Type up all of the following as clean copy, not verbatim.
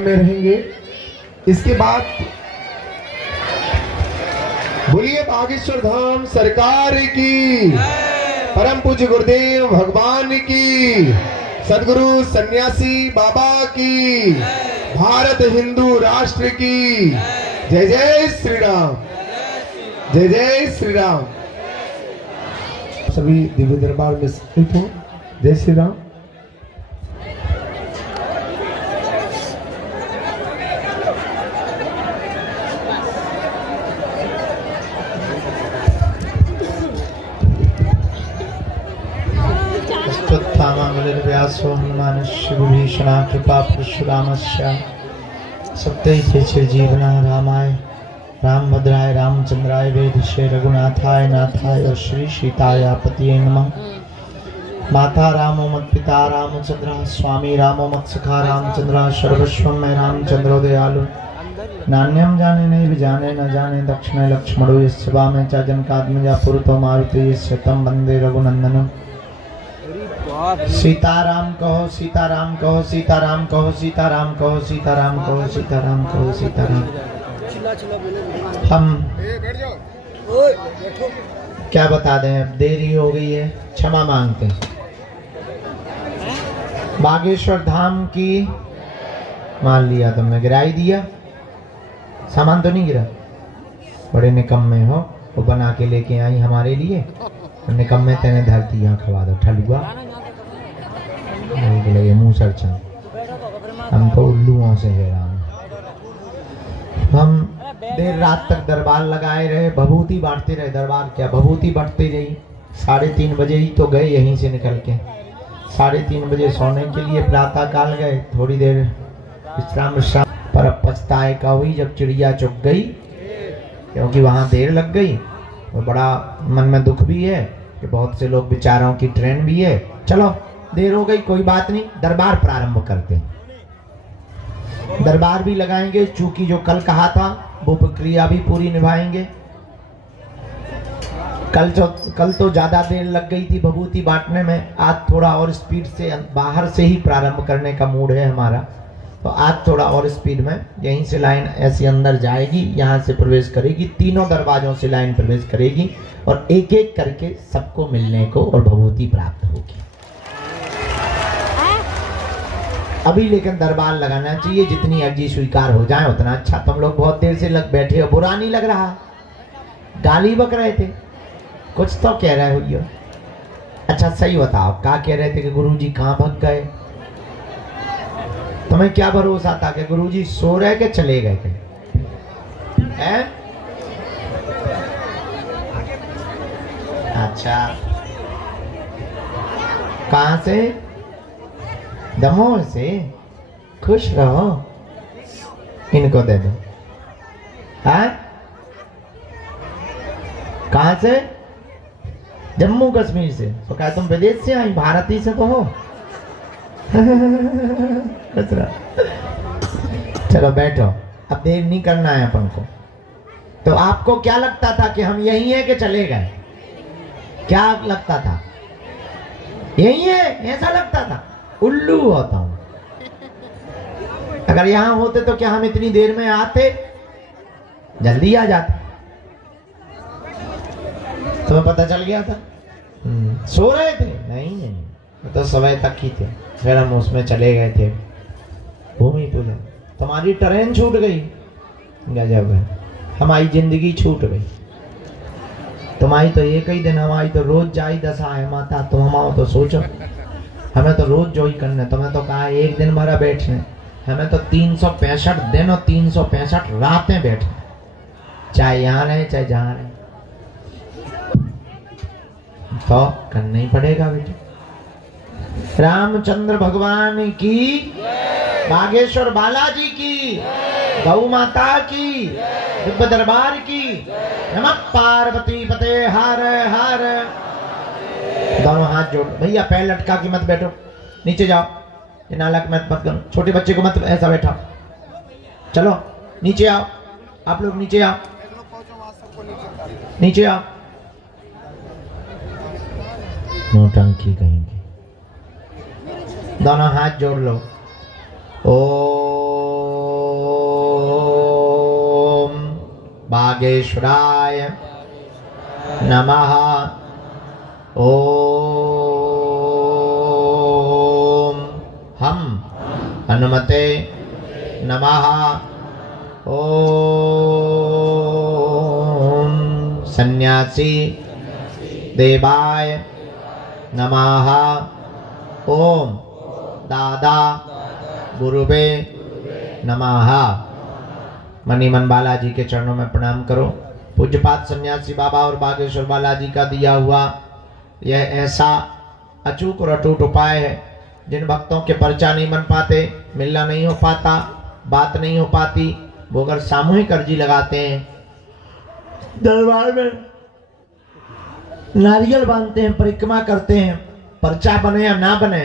में रहेंगे। इसके बाद बोलिए बागेश्वर धाम सरकार की, परम पूज्य गुरुदेव भगवान की, सदगुरु सन्यासी बाबा की, भारत हिंदू राष्ट्र की। जय जय श्री राम, जय जय श्री राम। सभी दिव्य दरबार में स्थित हो। जय श्री राम। व्यासो हनुमानस्य विभीषणा कृपा परशुरामस्य सप्तैते जीवना रामाय रामभद्राय रामचंद्राय वेदसे रघुनाथाय नाथाय श्री सीताय पतिये नमः। माता रामो मत पिता रामचंद्र, स्वामी रामो मत सखा रामचंद्र, सर्वस्वं में रामचंद्रो दयालु। नान्यम जाने नहीं भी जाने न जाने, दक्षिण लक्ष्मणो यस्य वामे च जनकात्मजा पुरतो मारुति यस्य तं वंदे रघुनंदनम। सीताराम कहो सीताराम कहो सीताराम कहो सीताराम कहो सीताराम कहो सीताराम कहो सीताराम। हम क्या बता दें, अब देरी हो गई है, क्षमा मांगते हैं। बागेश्वर धाम की मान लिया तुमने, गिरा ही दिया, सामान तो नहीं गिरा। बड़े निकम्मे हो, वो बना के लेके आई हमारे लिए, निकम्मे तेने धर दिया, खवा दो ठलुआ। मुंह सरचा, हम तो उल्लुओं से हैरान। हम देर रात तक दरबार लगाए रहे, भभूति बांटते रहे। दरबार क्या भभूति बांटती रही। 3:30 बजे ही तो गए यहीं से निकल के। 3:30 बजे सोने के लिए प्रातः काल गए, थोड़ी देर विश्राम पर अब पछताए का हुई जब चिड़िया चुग गई, क्योंकि वहां देर लग गई। और बड़ा मन में दुख भी है कि बहुत से लोग बेचारों की ट्रेन भी है। चलो देर हो गई, कोई बात नहीं, दरबार प्रारंभ करते हैं। दरबार भी लगाएंगे, चूंकि जो कल कहा था वो प्रक्रिया भी पूरी निभाएंगे। कल तो ज्यादा देर लग गई थी भभूति बांटने में, आज थोड़ा और स्पीड से, बाहर से ही प्रारंभ करने का मूड है हमारा, तो आज थोड़ा और स्पीड में। यहीं से लाइन ऐसी अंदर जाएगी, यहाँ से प्रवेश करेगी, तीनों दरवाजों से लाइन प्रवेश करेगी और एक एक करके सबको मिलने को और भभूति प्राप्त होगी। अभी लेकिन दरबार लगाना चाहिए, जितनी अर्जी स्वीकार हो जाए उतना अच्छा। तुम लोग बहुत देर से बैठे हो, बुरा नहीं लग रहा, गाली बक रहे थे, कुछ तो कह रहे हो ये। अच्छा सही बताओ, क्या कह रहे थे कि गुरुजी कहाँ भग गए? तुम्हें क्या भरोसा था कि गुरुजी सो रहे के चले गए थे? हैं? अच्छा, कहां से? दमोह से। खुश रहो, इनको दे दो। हाँ? कहां से? जम्मू कश्मीर से। तो क्या तुम विदेश से आई? भारती से तो हो। चलो बैठो, अब देर नहीं करना है अपन को। तो आपको क्या लगता था कि हम यही हैं कि चले गए? क्या लगता था? यही है ऐसा लगता था? उल्लू होता हूं। अगर यहां होते तो क्या हम इतनी देर में आते? जल्दी आ जाते। तुम्हें पता चल गया था? सो रहे थे? नहीं, तो समय तक ही थे, फिर हम उसमें चले गए थे भूमि पूजन। तुम्हारी ट्रेन छूट गई, गजब है। हमारी जिंदगी छूट गई। तुम्हारी तो एक ही दिन, हमारी तो रोज जाई दशा है माता। तुम हमारा तो सोचो, हमें तो रोज जो ही करने। तुम्हें तो कहा एक दिन भरा बैठने, हमें तो 365 दिन और 365 रातें बैठे, चाहे यहाँ रहे चाहे जहाँ रहे। तो करना ही पड़ेगा बेटे। रामचंद्र भगवान की, बागेश्वर बालाजी की, गौ माता की, दिव्य दरबार की। नमः पार्वती पते हर हर। दोनों हाथ जोड़। भैया पैर लटका के मत बैठो, नीचे जाओ, ये नालक मत करो। छोटे बच्चे को मत ऐसा बैठा। चलो नीचे आओ, आप लोग नीचे आओ, नीचे आओ। नौटंकी कहेंगे। दोनों हाथ जोड़ लो। ओ बागेश्वराय नमः। ओम हम हनुमते नमः। ओम सन्यासी देवाय नमः। ओम दादा गुरुवे नमः। मणिमन बालाजी के चरणों में प्रणाम करो। पूज्यपाद सन्यासी बाबा और बागेश्वर बालाजी का दिया हुआ यह ऐसा अचूक और अटूट उपाय है, जिन भक्तों के पर्चा नहीं बन पाते, मिलना नहीं हो पाता, बात नहीं हो पाती, वो अगर सामूहिक अर्जी लगाते हैं, दरबार में नारियल बांधते हैं, परिक्रमा करते हैं, पर्चा बने या ना बने,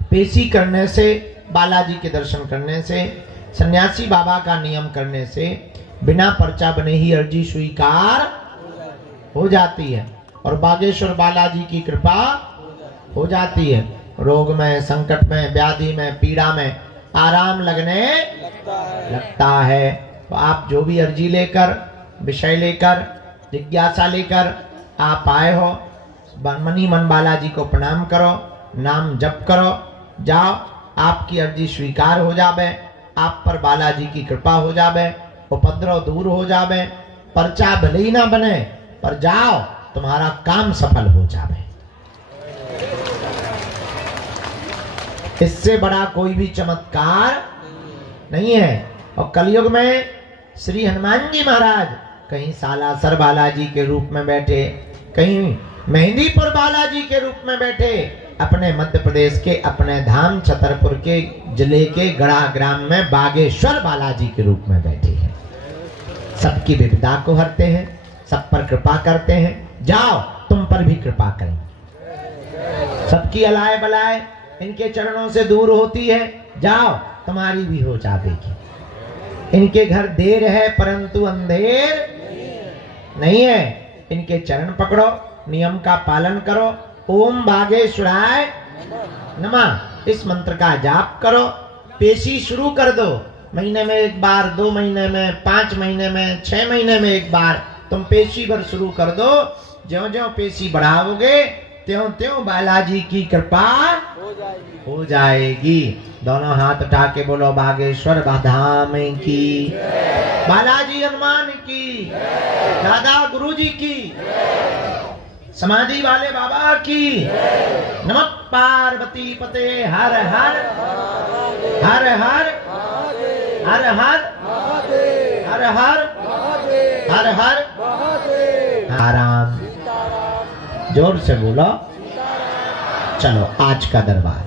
पेशी करने से, बालाजी के दर्शन करने से, सन्यासी बाबा का नियम करने से बिना पर्चा बने ही अर्जी स्वीकार हो जाती है और बागेश्वर बालाजी की कृपा हो जाती है। रोग में, संकट में, व्याधि में, पीड़ा में आराम लगने लगता है। तो आप जो भी अर्जी लेकर, विषय लेकर, जिज्ञासा लेकर आप आए हो, मनी मन बालाजी को प्रणाम करो, नाम जप करो, जाओ, आपकी अर्जी स्वीकार हो जावे, आप पर बालाजी की कृपा हो जावे, उपद्रव दूर हो जावे, पर्चा भले ही ना बने पर जाओ, तुम्हारा काम सफल हो जावे। इससे बड़ा कोई भी चमत्कार नहीं है। और कलयुग में श्री हनुमान जी महाराज कहीं सालासर बालाजी के रूप में बैठे, कहीं मेहंदीपुर बालाजी के रूप में बैठे, अपने मध्य प्रदेश के अपने धाम छतरपुर के जिले के गढ़ा ग्राम में बागेश्वर बालाजी के रूप में बैठे हैं। सबकी विपदा को हरते हैं, सब पर कृपा करते हैं। जाओ, तुम पर भी कृपा करें। सबकी अलाय बलाय इनके चरणों से दूर होती है, जाओ, तुम्हारी भी हो जाएगी। इनके घर देर है परंतु अंधेर नहीं है। इनके चरण पकड़ो, नियम का पालन करो। ओम बागेश्वराय नमः इस मंत्र का जाप करो। पेशी शुरू कर दो, महीने में एक बार, 2 महीने में, 5 महीने में, 6 महीने में एक बार तुम पेशी भर शुरू कर दो। ज्यों ज्यों पेशी बढ़ाओगे त्यों त्यों बालाजी की कृपा हो जाएगी। दोनों हाथ उठा के बोलो बागेश्वर धाम की, बालाजी हनुमान की, दादा गुरुजी की, समाधि वाले बाबा की। नमः पार्वती पते हर हर हर हर हर हर हर हर हर हर आराम। जोर से बोलो। चलो आज का दरबार।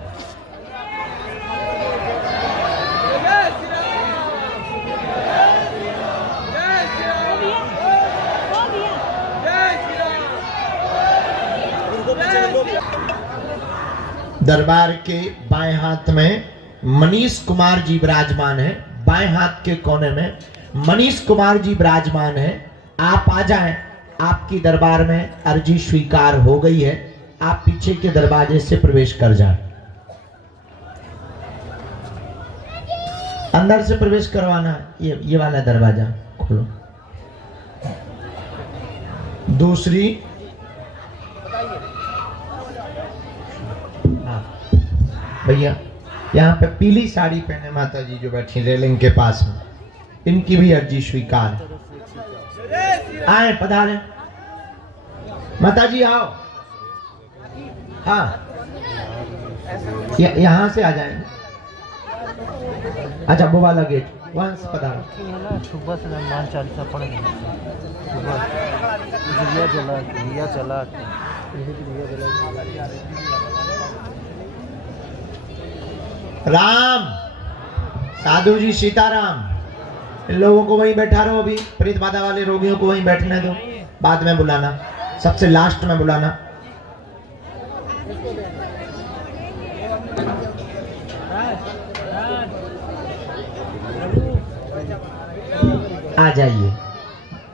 दरबार के बाएं हाथ में मनीष कुमार जी विराजमान है। बाएं हाथ के कोने में मनीष कुमार जी विराजमान है। आप आ जाएं, आपकी दरबार में अर्जी स्वीकार हो गई है। आप पीछे के दरवाजे से प्रवेश कर जाएं। अंदर से प्रवेश करवाना, ये वाला दरवाजा खोलो। दूसरी भैया, यहाँ पे पीली साड़ी पहने माता जी जो बैठी रेलिंग के पास में, इनकी भी अर्जी स्वीकार। आए, पधारे माता जी, आओ। हाँ, यहाँ से आ जाएंगे। अच्छा, वो वाला गेट वहां से पधारो। सुबह से मान चालीसा पड़ गया। दिया जला राम साधु जी, सीताराम। इन लोगों को वहीं बैठा रहो। अभी प्रेत बाधा वाले रोगियों को वहीं बैठने दो, बाद में बुलाना, सबसे लास्ट में बुलाना। आ जाइए।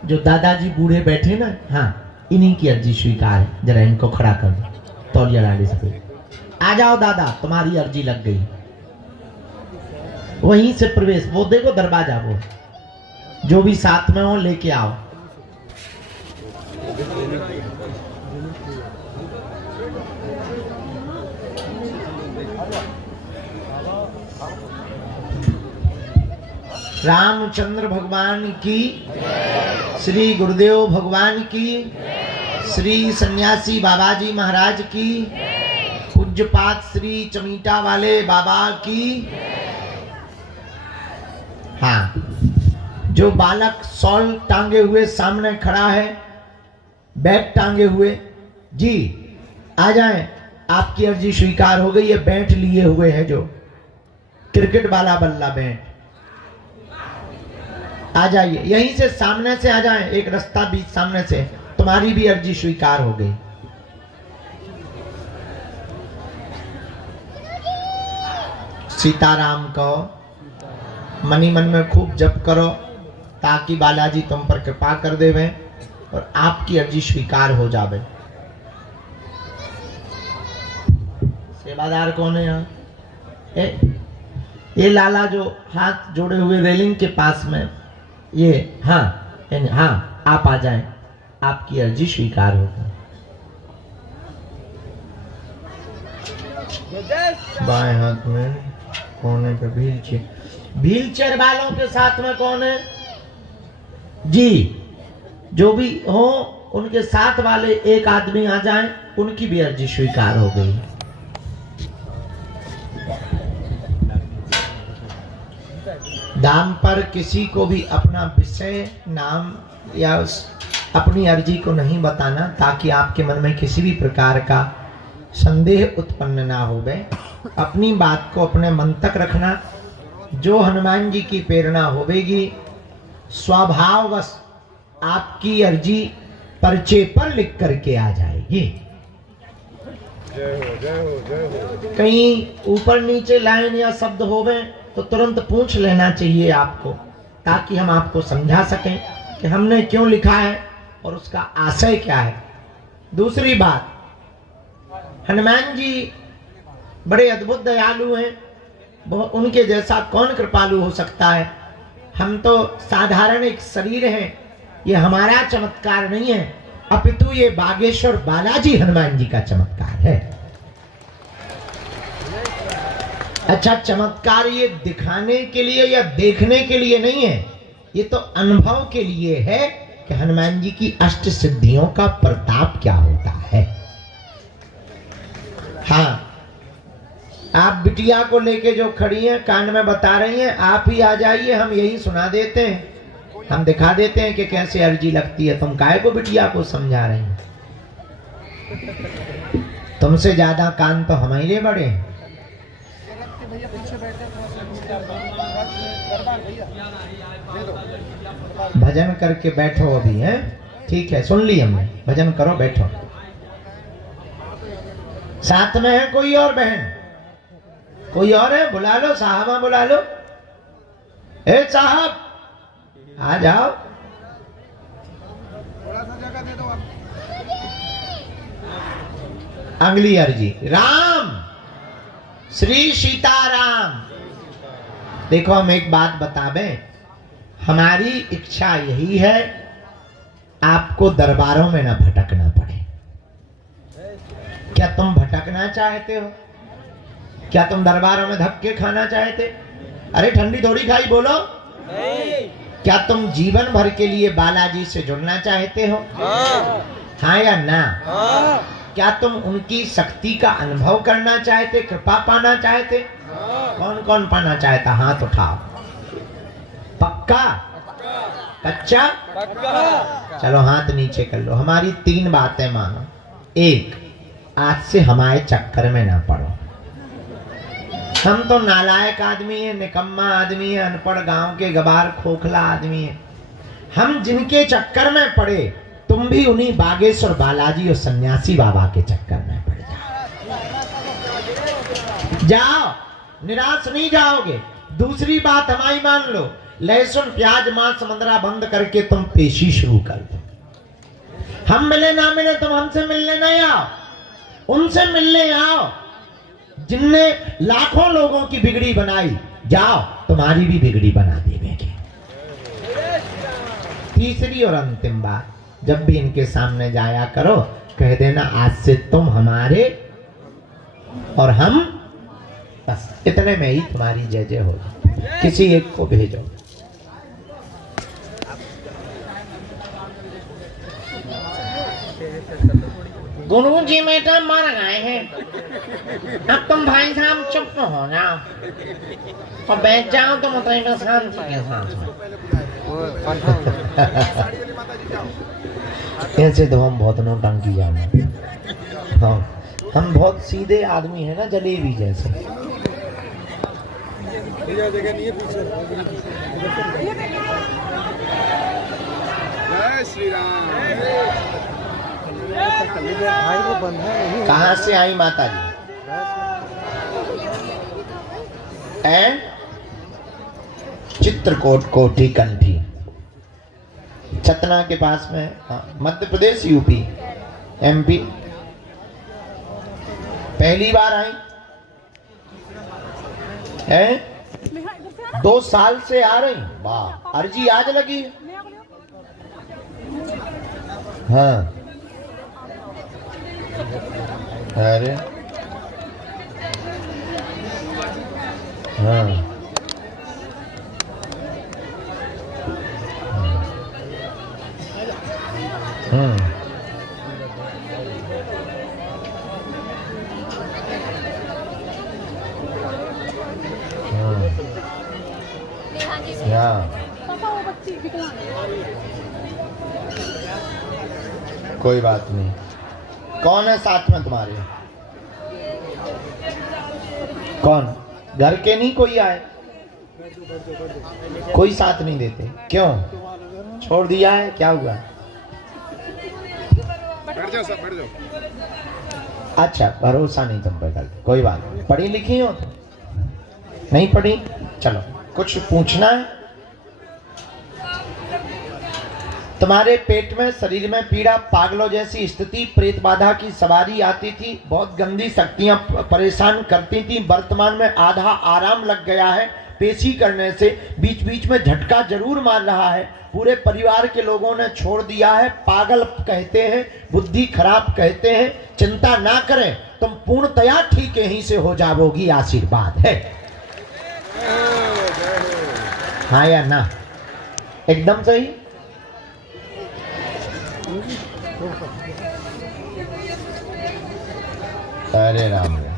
जो दादाजी बूढ़े बैठे ना, हाँ, इन्हीं की अर्जी स्वीकार है। जरा इनको खड़ा कर दो, तौलिया डाले से। आ जाओ दादा, तुम्हारी अर्जी लग गई। वहीं से प्रवेश, वो देखो दरवाजा, वो जो भी साथ में हो लेके आओ। रामचंद्र भगवान की, श्री गुरुदेव भगवान की, श्री सन्यासी बाबा जी महाराज की, पूज्यपात श्री चमीटा वाले बाबा की। हाँ, जो बालक शॉल टांगे हुए सामने खड़ा है, बैग टांगे हुए, जी आ जाएं, आपकी अर्जी स्वीकार हो गई है। बैट लिए हुए है जो क्रिकेट वाला बल्ला बैट, आ जाइए, यहीं से सामने से आ जाएं, एक रास्ता बीच सामने से, तुम्हारी भी अर्जी स्वीकार हो गई। सीताराम कहो, मनी मन में खूब जप करो ताकि बालाजी तुम पर कृपा कर देवे और आपकी अर्जी स्वीकार हो जावे। सेवादार कौन है यहाँ? ये लाला जो हाथ जोड़े हुए रेलिंग के पास में, ये हाँ हाँ, आप आ जाएं, आपकी अर्जी स्वीकार होगी। बाएं हाथ में कोने पे व्हील चेयर वालों के साथ में कौन है जी? जो भी हो उनके साथ वाले एक आदमी आ जाएं, उनकी भी अर्जी स्वीकार हो गई। दाम पर किसी को भी अपना विषय, नाम या अपनी अर्जी को नहीं बताना, ताकि आपके मन में किसी भी प्रकार का संदेह उत्पन्न ना हो गए। अपनी बात को अपने मन तक रखना। जो हनुमान जी की प्रेरणा होगी, स्वभाववश आपकी अर्जी पर्चे पर लिख करके आ जाएगी। कहीं ऊपर नीचे लाइन या शब्द होवे तो तुरंत पूछ लेना चाहिए आपको, ताकि हम आपको समझा सकें कि हमने क्यों लिखा है और उसका आशय क्या है। दूसरी बात, हनुमान जी बड़े अद्भुत दयालु हैं, उनके जैसा कौन कृपालु हो सकता है। हम तो साधारण एक शरीर हैं, ये हमारा चमत्कार नहीं है, अपितु ये बागेश्वर बालाजी हनुमान जी का चमत्कार है। अच्छा, चमत्कार ये दिखाने के लिए या देखने के लिए नहीं है, ये तो अनुभव के लिए है कि हनुमान जी की अष्ट सिद्धियों का प्रताप क्या होता है। हाँ, आप बिटिया को लेके जो खड़ी हैं, कान में बता रही हैं, आप ही आ जाइए, हम यही सुना देते हैं, हम दिखा देते हैं कि कैसे अर्जी लगती है। तुम काहे को बिटिया को समझा रही हैं? तुमसे ज्यादा कान तो हमारे बड़े हैं। भजन करके बैठो अभी, है ठीक है, सुन ली हमने, भजन करो, बैठो। साथ में है कोई और बहन? कोई और है? बुला लो, साहबा बुला लो। ए साहब आ जाओ। अगली अर्जी, राम, श्री सीताराम। देखो, हम एक बात बतावें, हमारी इच्छा यही है आपको दरबारों में ना भटकना पड़े। क्या तुम भटकना चाहते हो? क्या तुम दरबारों में धक्के खाना चाहते? अरे ठंडी थोड़ी खाई, बोलो। क्या तुम जीवन भर के लिए बालाजी से जुड़ना चाहते हो? हाँ या ना? क्या तुम उनकी शक्ति का अनुभव करना चाहते, कृपा पाना चाहते? कौन कौन पाना चाहता? हाथ उठाओ। पक्का? कच्चा? चलो हाथ नीचे कर लो। हमारी 3 बातें मानो। 1, आज से हमारे चक्कर में ना पड़ो। हम तो नालायक आदमी है, निकम्मा आदमी है, अनपढ़ गांव के गवार खोखला आदमी है। हम जिनके चक्कर में पड़े, तुम भी उन्हीं बागेश्वर बालाजी और सन्यासी बाबा के चक्कर में पड़ जाओ। निराश नहीं जाओगे। दूसरी बात हमारी मान लो, लहसुन प्याज मांस मंदरा बंद करके तुम पेशी शुरू कर दो। हम मिले ना मिले, तुम हमसे मिलने नहीं आओ, उनसे मिलने आओ जिनने लाखों लोगों की बिगड़ी बनाई। जाओ, तुम्हारी भी बिगड़ी बना देंगे। तीसरी और अंतिम बात, जब भी इनके सामने जाया करो, कह देना आज से तुम हमारे और हम, बस इतने में ही तुम्हारी जय जय होगी। किसी एक को भेजो। गुरुजी बेटा मर गए हैं, अब तुम भाई साहब चुप हो जाओ और बैठ जाओ तो मतलब शांति के साथ। ऐसे तो हम बहुत नौटंकी जाने। हाँ, हम बहुत सीधे आदमी है ना, जलेबी जैसे। जय श्री राम। भाई वो बंधा नहीं है। कहाँ से आई माता जी? एंड चित्रकूट कोठी कंठी, छतना के पास में। हाँ, मध्य प्रदेश, यूपी, एमपी। पहली बार आई है? 2 साल से आ रही? वाह, अर्जी आज लगी। हाँ, अरे हाँ, कोई बात नहीं। कौन है साथ में तुम्हारे? कौन? घर के नहीं कोई आए? कोई साथ नहीं देते? क्यों छोड़ दिया है? क्या हुआ? बैठ जाओ सब, बैठ जाओ। अच्छा, भरोसा नहीं तुम पे करते। कोई बात नहीं। पढ़ी लिखी हो तुम? नहीं पढ़ी? चलो, कुछ पूछना है? तुम्हारे पेट में, शरीर में पीड़ा, पागलों जैसी स्थिति, प्रेत बाधा की सवारी आती थी, बहुत गंदी शक्तियां परेशान करती थी। वर्तमान में आधा आराम लग गया है। पेशी करने से बीच बीच में झटका जरूर मार रहा है। पूरे परिवार के लोगों ने छोड़ दिया है। पागल कहते हैं, बुद्धि खराब कहते हैं। चिंता ना करें, तुम पूर्णतया ठीक यहीं से हो जाओगी। आशीर्वाद है। हाँ या ना? एकदम सही। अरे राम रे,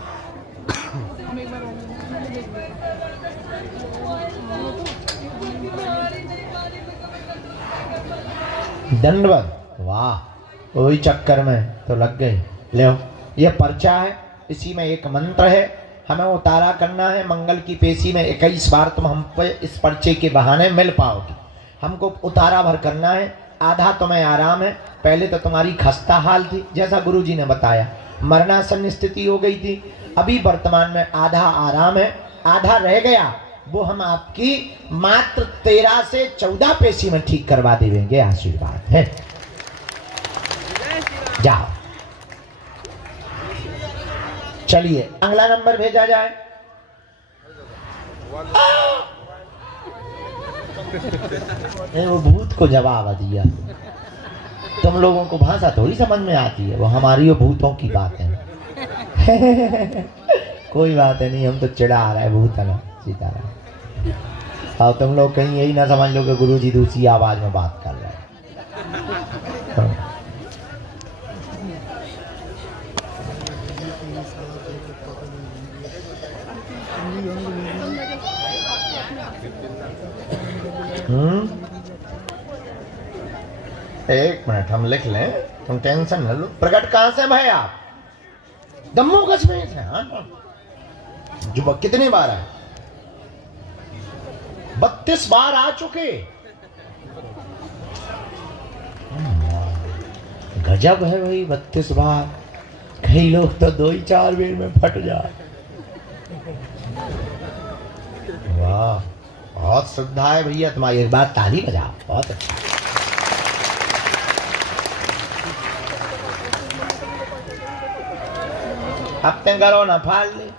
दंडवत। वाह, वही चक्कर में तो लग गए। ले, ये पर्चा है, इसी में एक मंत्र है, हमें उतारा करना है। मंगल की पेशी में 21 बार तुम हम पे इस पर्चे के बहाने मिल पाओगी। हमको उतारा भर करना है। आधा तुम्हें आराम है। पहले तो तुम्हारी खस्ता हाल थी, जैसा गुरुजी ने बताया, मरणासन स्थिति हो गई थी। अभी वर्तमान में आधा आराम है, आधा रह गया। वो हम आपकी मात्र 13 से 14 पेशी में ठीक करवा देंगे। आशीर्वाद है। जाओ, चलिए अगला नंबर भेजा जाए। वो भूत को जवाब दिया। तुम लोगों को भाषा थोड़ी समझ में आती है, वो हमारी और भूतों की बात है। कोई बात है नहीं, हम तो चिढ़ा रहा है भूत ना सीताराम। और तुम लोग कहीं यही ना समझ लो कि गुरुजी दूसरी आवाज में बात कर रहे हैं। एक मिनट हम लिख लें, तुम टेंशन न लो। प्रकट कहां से भाई आप? जम्मू कश्मीर से? हाँ, जो कितनी बार आए? 32 बार आ चुके। गजब है भाई, 32 बार। कई लोग तो 2-4 बेर में फट जाए। वाह, बहुत श्रद्धा है भैया तुम्हारी। एक बार ताली बजाओ, बहुत अच्छा। अब ते करो ना फाड़ ले।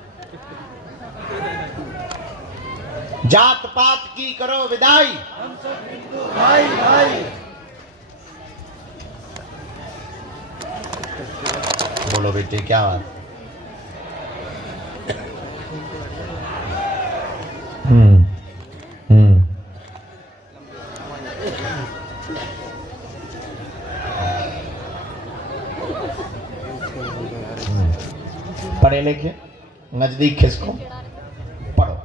जात पात की करो विदाई, हम सब हिंदू भाई भाई। बोलो बेटे, क्या बात? पढ़े लिखे, नजदीक खिसको, पढ़ो।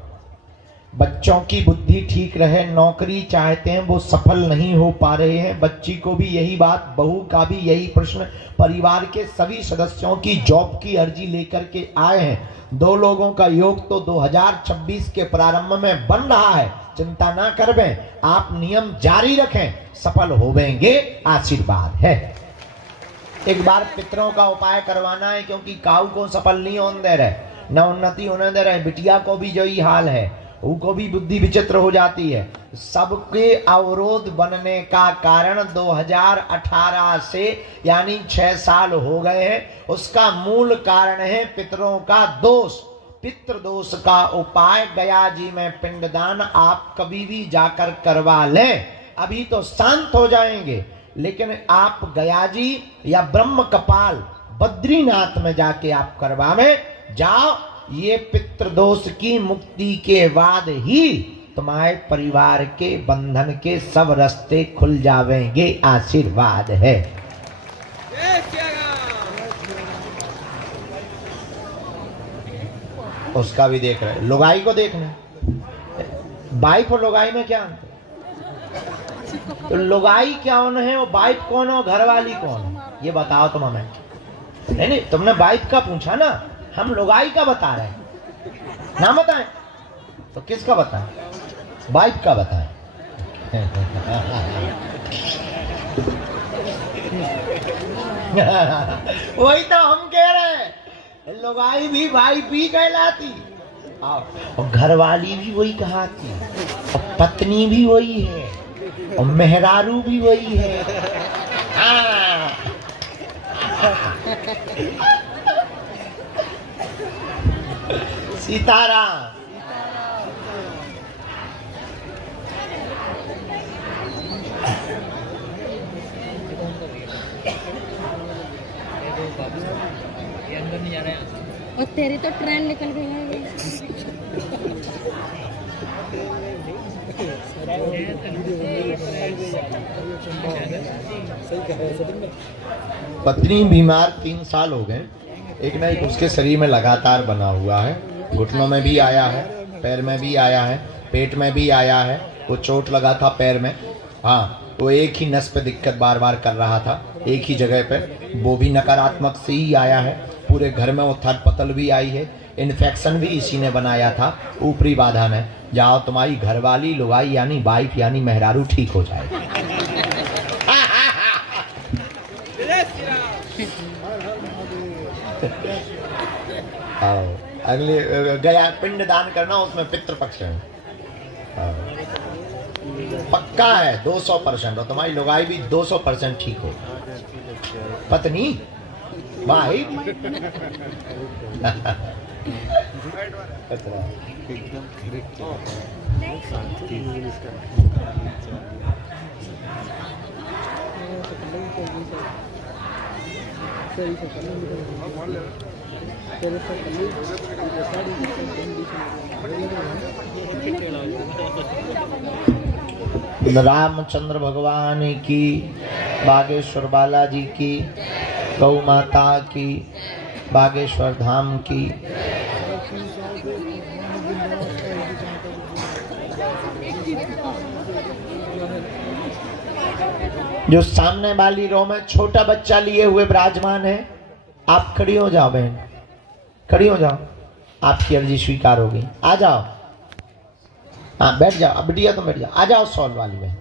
बच्चों की बुद्धि ठीक रहे, नौकरी चाहते हैं वो सफल नहीं हो पा रहे हैं। बच्ची को भी यही बात, बहू का भी यही प्रश्न, परिवार के सभी सदस्यों की जॉब की अर्जी लेकर के आए हैं। 2 लोगों का योग तो 2026 के प्रारंभ में बन रहा है। चिंता ना करवें, आप नियम जारी रखें, सफल होवेंगे, आशीर्वाद है। एक बार पितरों का उपाय करवाना है, क्योंकि काऊ को सफल नहीं होने दे रहे, न उन्नति होने दे रहे। बिटिया को भी यही हाल है, उनको भी बुद्धि विचित्र हो जाती है। सबके अवरोध बनने का कारण 2018 से यानी 6 साल हो गए हैं। उसका मूल कारण है पितरों का दोष। पितृ दोष का उपाय गया जी में पिंडदान आप कभी भी जाकर करवा लें, अभी तो शांत हो जाएंगे। लेकिन आप गया जी या ब्रह्म कपाल बद्रीनाथ में जाके आप करवावें, जाओ। ये पितृदोष की मुक्ति के बाद ही तुम्हारे परिवार के बंधन के सब रास्ते खुल जावेंगे, आशीर्वाद है। उसका भी देख रहे, लुगाई को देखना। वाइफ और लुगाई में क्या अंतर? तो लुगाई कौन है और वाइफ कौन है और घरवाली कौन है, ये बताओ तुम हमें। नहीं, तुमने वाइफ का पूछा ना, हम लुगाई का बता रहे हैं। ना बताएं तो किसका बताएं? वाइफ का बताएं। वही तो हम कह रहे हैं, लुगाई भी वाइफ भी कहलाती, और घरवाली भी वही कहती, और पत्नी भी वही है, और मेहरारू भी वही है। सीताराम। और तेरी तो ट्रेन निकल गई है। पत्नी बीमार 3 साल हो गए, एक ना एक उसके शरीर में लगातार बना हुआ है। घुटनों में भी आया है, पैर में भी आया है, पेट में भी आया है। वो चोट लगा था पैर में, हाँ, वो एक ही नस पे दिक्कत बार बार कर रहा था, एक ही जगह पे, वो भी नकारात्मक से ही आया है। पूरे घर में उथल पतल भी आई है, इन्फेक्शन भी इसी ने बनाया था, ऊपरी बाधा ने। जाओ, तुम्हारी घरवाली लुगाई यानी वाइफ यानी मेहरारू ठीक हो जाएगी। अगले गया पिंड दान करना, उसमें पितृपक्ष है, पक्का है 200%। और तुम्हारी लुगाई भी 200% ठीक हो। पत्नी भाई रामचंद्र भगवान की, बागेश्वर बालाजी की, गौ माता की, बागेश्वर धाम की। जो सामने वाली रो में छोटा बच्चा लिए हुए विराजमान है, आप खड़ी हो जाओ बहन, खड़ी हो जाओ, आपकी अर्जी स्वीकार होगी। आ जाओ, हाँ बैठ जाओ। अब बिटिया तुम बैठ जाओ, आ जाओ। सॉल वाली में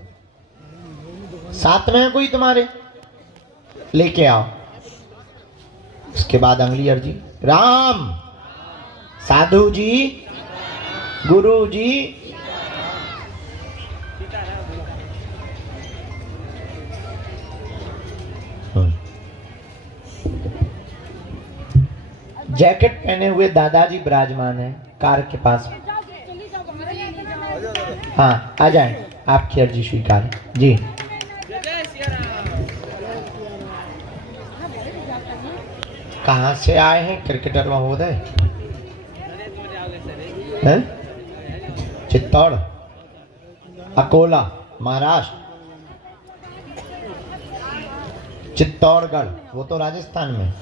साथ में है कोई तुम्हारे, लेके आओ। उसके बाद अगली अर्जी, राम, साधु जी, गुरु जी, जैकेट पहने हुए दादाजी विराजमान है कार के पास। हाँ आ जाए, आपकी अर्जी स्वीकार जी। कहाँ से आए हैं क्रिकेटर महोदय? चित्तौड़, अकोला, महाराष्ट्र, चित्तौड़गढ़, वो तो राजस्थान में।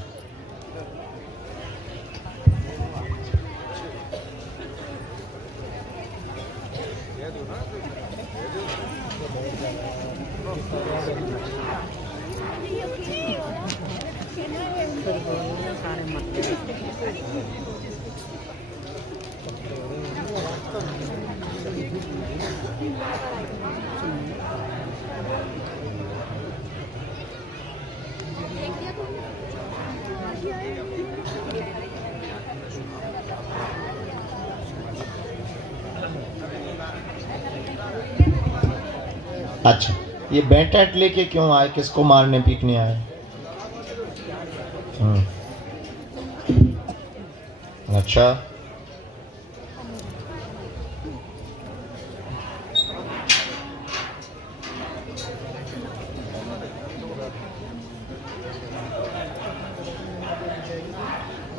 अच्छा, ये बैट लेके क्यों आए? किसको मारने पीटने आए? अच्छा,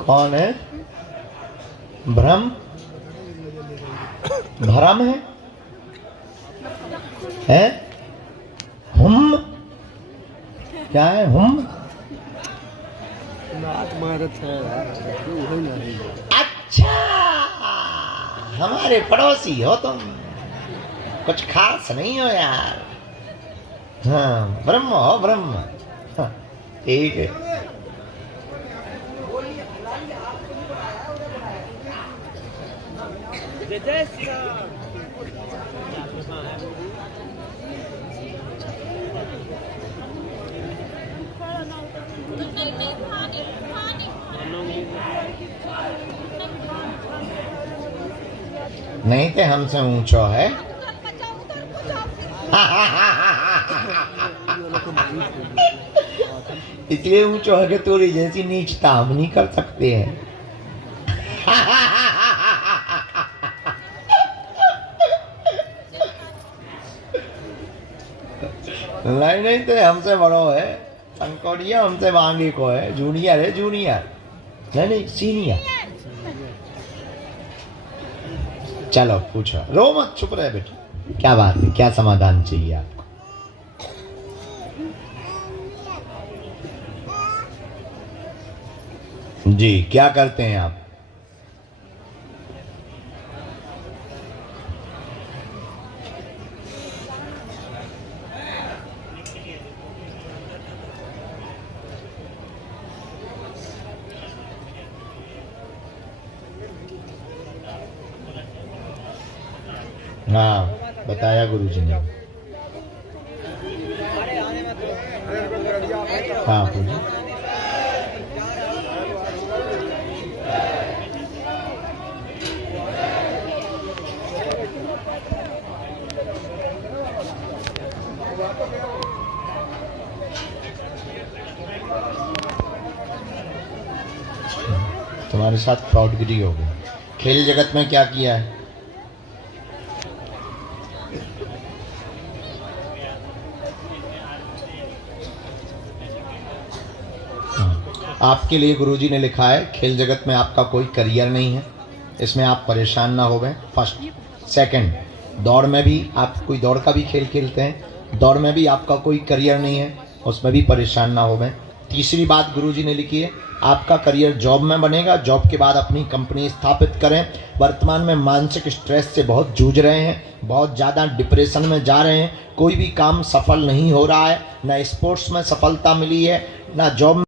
कौन है? भ्रम भ्रम है? हम क्या है? हम नाथ मारत है वही नहीं। अच्छा, हमारे पड़ोसी हो तुम, कुछ खास नहीं हो यार। हाँ, ब्रह्म हो ब्रह्म। हाँ, ठीक है। नहीं थे हमसे ऊंचो है। इसलिए ऊंचो है कि तोरी जैसी नीचता हम नहीं कर सकते हैं। नहीं थे हमसे बड़ो है। संकोडिया हमसे मांगे को है। जूनियर है, जूनियर नहीं सीनियर। चलो पूछो, रो मत, चुप रहे बेटा। क्या बात है, क्या समाधान चाहिए आपको? जी, क्या करते हैं आप? हाँ, बताया गुरुजी ने। हाँ पूछो। तुम्हारे साथ फ्रॉडगिरी हो गई। खेल जगत में क्या किया है? आपके लिए गुरुजी ने लिखा है, खेल जगत में आपका कोई करियर नहीं है, इसमें आप परेशान ना हो गए। फर्स्ट। सेकंड, दौड़ में भी आप कोई दौड़ का भी खेल खेलते हैं, दौड़ में भी आपका कोई करियर नहीं है, उसमें भी परेशान ना हो गए। तीसरी बात गुरुजी ने लिखी है, आपका करियर जॉब में बनेगा, जॉब के बाद अपनी कंपनी स्थापित करें। वर्तमान में मानसिक स्ट्रेस से बहुत जूझ रहे हैं, बहुत ज़्यादा डिप्रेशन में जा रहे हैं, कोई भी काम सफल नहीं हो रहा है, ना स्पोर्ट्स में सफलता मिली है, ना जॉब